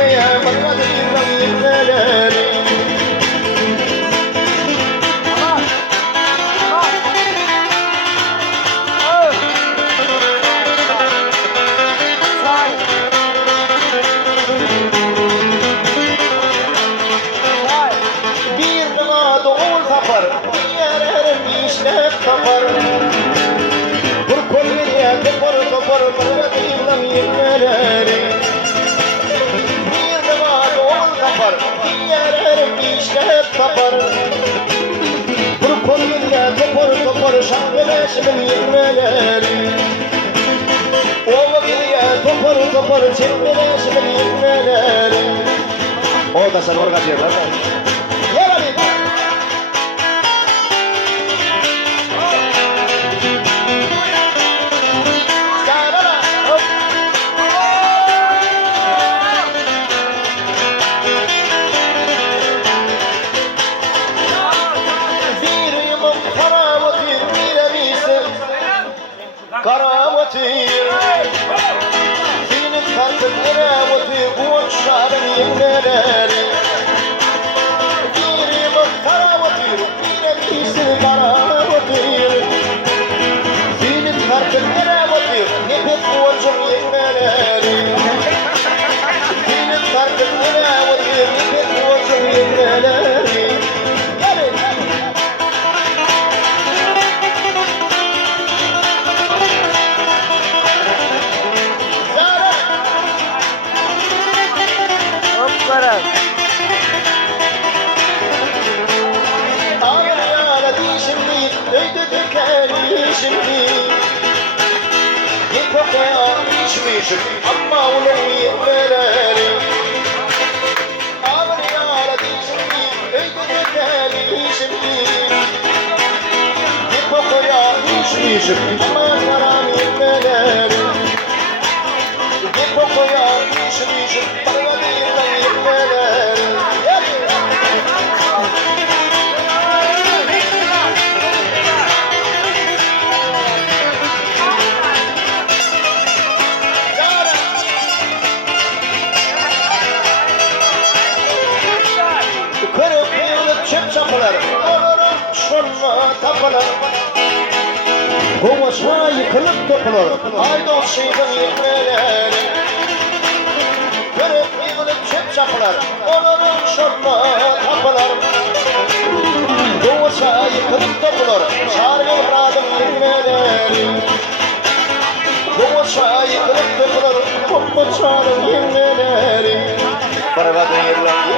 bilmeye bakmadığımdan yılları. Bir nima doğul tapar, diğer işler tapar. Bir kolye tapar tapar, bakmadığımdan yılları. Bir nima doğul tapar, diğer işler tapar. Bir kolye tapar tapar, şarkılaşımın yılları. O geliye topar topar çekmeleşimin yükmeleri. O da sen organ diyorlar. Gel abi. Sarara. Hop. Bir yumum karamatı bilemisi. Karamatı. Kalbimlere vurdu bu uçların yılları. Bir muhtara vurdu, bir iyisi bana vurdu. Senin kalbimlere vurdu, nefes bu uçun yılları. Senin kalbimlere vurdu, nefes bu uçun yılları. Ağrıyana dişimdi, öydü dökeni şimdi. Bir kokaya içmişim ama onun yılları. Ağrıyana dişimdi, öydü dökeni şimdi. Bir kokaya içmişim ama yaram yılları. Bir kokaya içmişim ama yaram yılları. Kırık yıllık çöp çapılar, olurum şunla tapılar. Kovaşma yıkılıp topulur, haydol şeyden yılları. Kırık yıllık çöp çapılar, olurum şunla tapılar. Kovaşma yıkılıp topulur, şargı radım yılları. Kovaşma yıkılıp topulur, kopma çarım yılları. Parvadın yılları.